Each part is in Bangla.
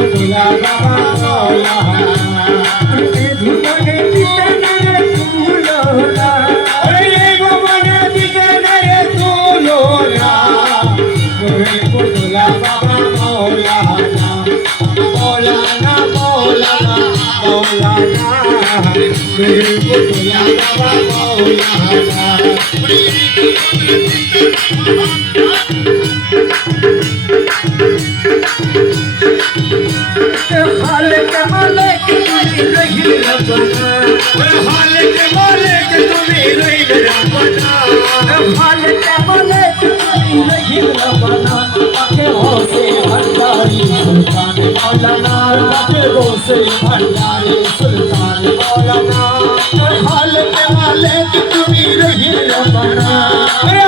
বদলা বাবা মৌলানা এ ভুবনে বিতনে তুলোরা এ ভুবনে বিতনে তুলোরা এ বদলা বাবা মৌলানা মৌলানা মৌলানা মৌলানা এ বদলা বাবা মৌলানা खालिक मालिक तुम्ही रही रब्बना खालिक मालिक तुम्ही रही रब्बना खालिक मालिक तुम्ही रही रब्बना आके होसे भंडारी सुल्तान मौलाना आके होसे भंडारी सुल्तान मौलाना खालिक मालिक तुम्ही रही रब्बना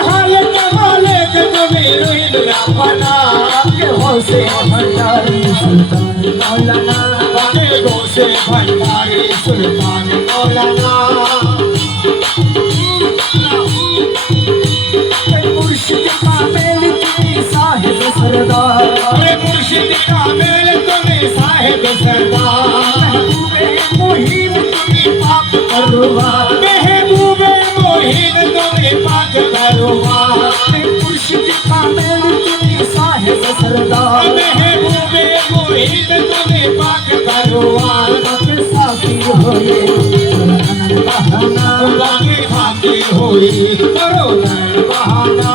खालिक मालिक तुम्ही रही रब्बना आके होसे भंडारी सुल्तान मौलाना आके होसे भंडारी सुल्तान मौलाना मुर्शिद कामिल तुम्ही साहिब सरदार मुर्शिद कामिल तुम्ही साहिब सरदार मुहिब तुम्ही पाक परवार महबूबे मोहिब तुम्ही पाक परवार मुर्शिद कामिल तुम्ही साहिब सरदार महबूबे मोहिब तुम्ही पाक परवार के साथी होए बहाना के खातिर होए करो बहाना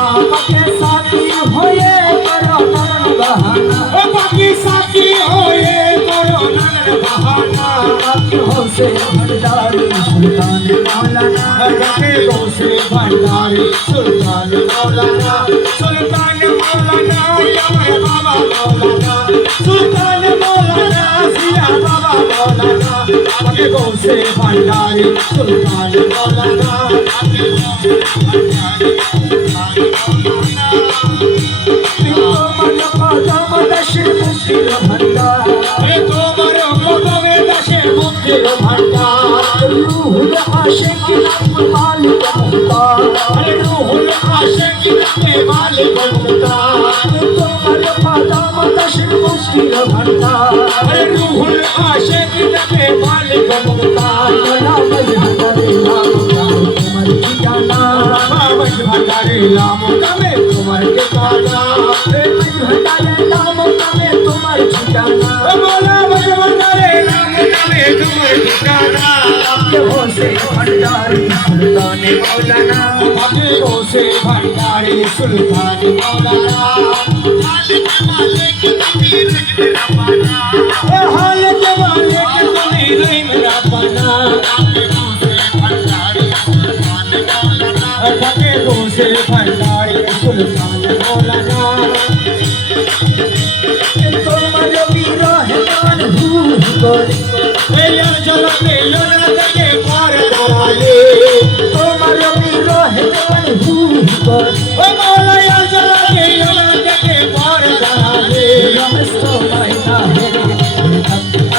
के साथी होए करो बहाना बाकी साथी होए करो बहाना बाकी होसे भंडारी सुल्तान मौलाना बाकी होसे भंडारी सुल्तान मौलाना सुल्तान मौलाना या बाबा मौलाना सुल्तान मौलाना सिया बाबा मौलाना बाकी होसे भंडारी सुल्तान मौलाना बाकी होसे भंडारी रूहुल आशिकीन मालिक मुख्तार रूहुल आशिकीन मालिक मुख्तार तुम्हार पादाम दशर मुस्किल भंडार रूहुल आशिकीन मालिक मुख्तार नाम भंडारे नाम तुम्हार ठिकाना नाम भंडारे नाम कमे तुम्हार ठिकाना भंडारे नाम कमे तुम्हार ठिकाना बोला भंडारे नाम कमे तुम्हार ठिकाना आपके होसे भंडारी सुल्तान मौलाना आपके होसे भंडारी सुल्तान मौलाना खालिक मालिक तुम्ही रही रब्बना खालिक मालिक तुम्ही रही रब्बना आपके होसे भंडारी सुल्तान मौलाना आपके होसे भंडारी सुल्तान मौलाना तुम्हार वीरा है मान भूल कर या जला के लोना के पार दराले तुम्हार वीरा है मान भूल कर ओ मौला या जला के लोना के पार दराले रमेश तो मायना है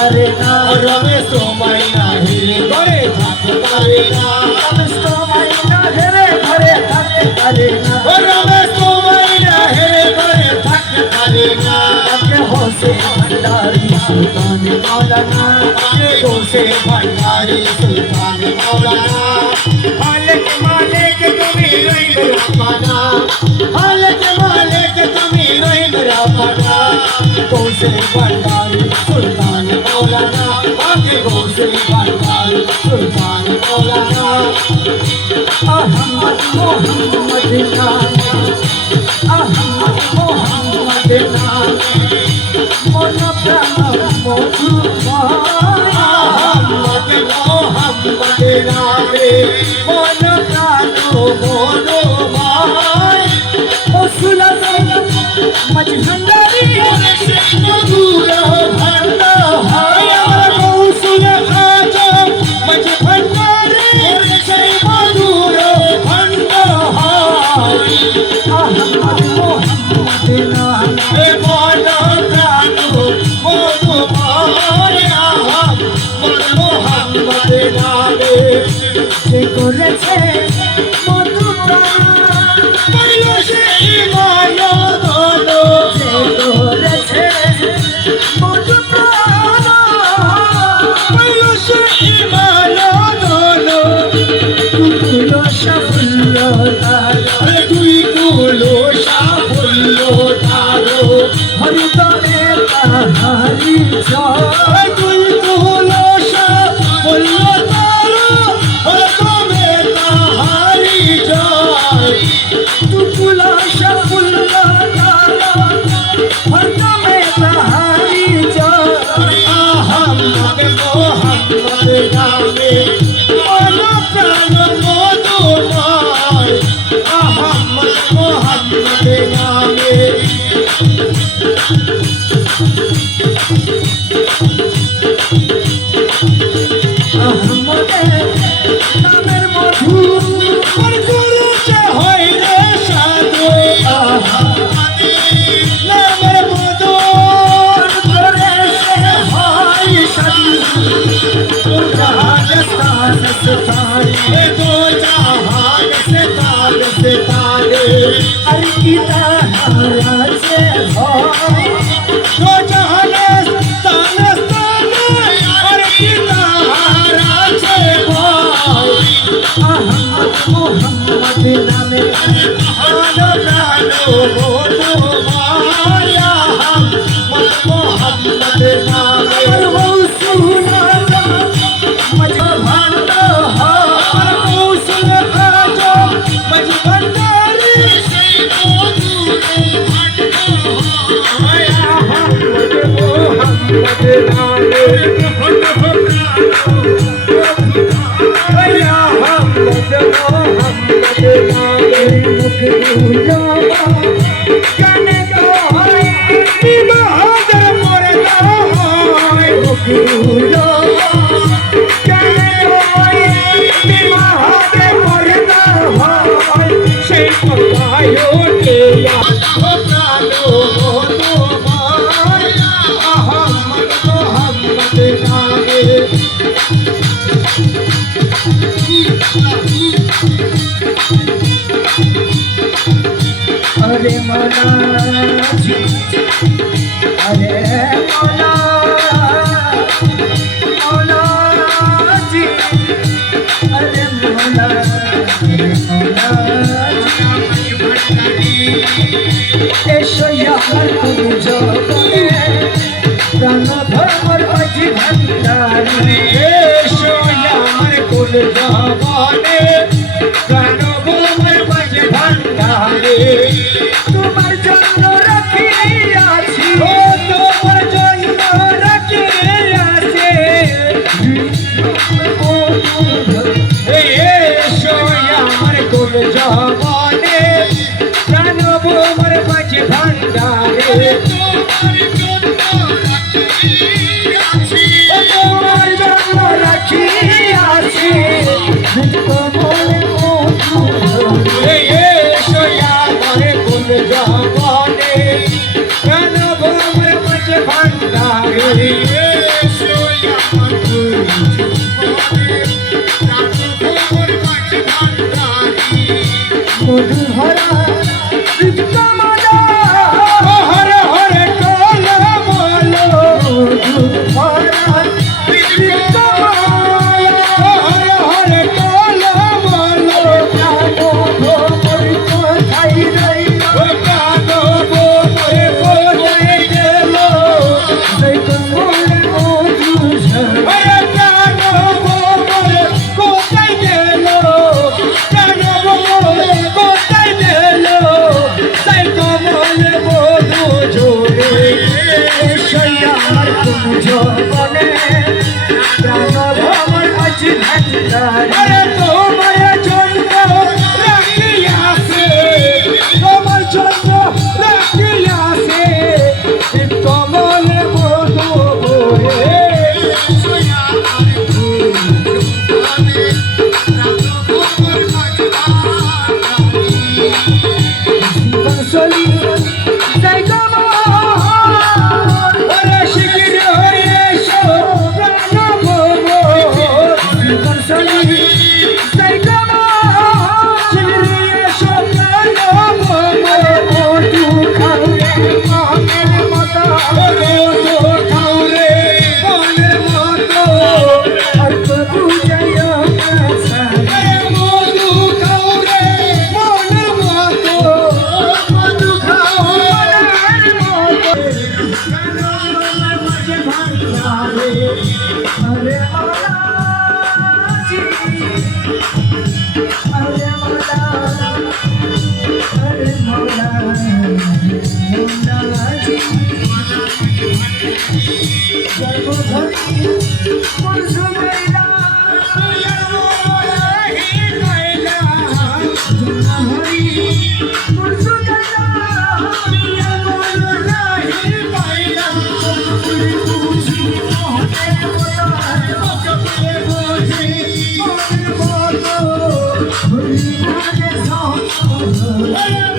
अरे ना रमेश तो मायना है करे हाथ करे ना रमेश तो मायना है घरे हाथ करे ना ओ रमेश तो मायना है घरे हाथ करे ना आपके होसे भंडारी सुल्तान मौलाना आपके होसे भंडारी सुल्तान मौलाना खालिक मालिक तुम्ही रही रब्बना खालिक मालिक तुम्ही रही रब्बना होसे भंडारी सुल्तान मौलाना आपके होसे भंडारी सुल्तान मौलाना अहमद मोहम्मद नाम अहमद मोहम्मद नाम मोना प्राण मोधु अहमद मोहम्मद नाम मोना प्राण मोधु माय ओ सुलतान मज भंडारी मधुर भंडा हाय ओ सुलतान मज भंडारी मधुर भंडा हाय अहमद मोहम्मद नाम मोना प्राण मोधु माय मोहम्मद नाम से করেছে মধু প্রাণ বলো সেই মায়া দলো যে করেছে মধু জয় তুই তুলসা বলল তারা হরদমে তাহারি জয় তুই তুলসা বলল তারা হরদমে তাহারি জয় আহম্মদ মোহাম্মদ নামে মন প্রাণ মধুময় আহম্মদ মোহাম্মদ নামে নামের মধু করেছে হয় রে সাধু নামের মধু করেছে হয় সাধু তো জাহাজ স্থান স্থানে তো জাহাজ স্থান স্থানে আর কি তাহারাছে হয় তো জাহাজ স্থান স্থানে আর কি তাহারাছে আহমদ মোহাম্মদ নামে আলো আলো বলো মায়া মোহাম্মদ নামে ও সুনা মজ ভন্ড হার ও সুনা কাজো মজ ভন্ডারি সেই মধু ভন্ড মায়া মোহাম্মদ নামে अरे मौला जी अरे मौला मौला जी अरे मौला एसो यार तुम जो प्राण भर अजी भंडारी एसो यार कुल जवाने प्राण भर अजी भंडारी তোমার জন্য রাখিয়াছি ও তোমার জন্য রাখিয়াছি এসো আমার কুল জবানে প্রাণ ভোমর মাঝে ভান্ডারে তোমার জন্য রাখিয়াছি এসো আমার কুল জবানে প্রাণ ভোমর মাঝে ভান্ডারে এসো আমার কুল জবানে প্রাণ ভোমর মাঝে ভান্ডারে মধু ভরা কৃষ্ণমলা হরে হরে কল বলো মধু ভরা কৃষ্ণমলা হরে হরে কল বলো কানো ভোমর কোথায় রইল কানো ভোমর কোথায় গেল সেই কমল মধু হরে কানো ভোমর কোথায় গেল কানো ভোমর কোথায় গেল সেই কমল মধু ঝরে এসো আমার কোন জবনে প্রাণ ভ্রমণ আছে ভান্ডারে তোমায় জন্য রাখিয়াছে তোমার জন্য রাখিয়াছে কমল মধু ভরে এসো আমার কোন জবনে প্রাণ ভ্রমণ আছে বংশলী জয় গমন ওরে শিগগির হয়ে এসো প্রাণ ভোমর বংশলী मौला रे अरे मौला जी अरे मौला मौला जी सर्वधरि मुर्शुदैला Hey!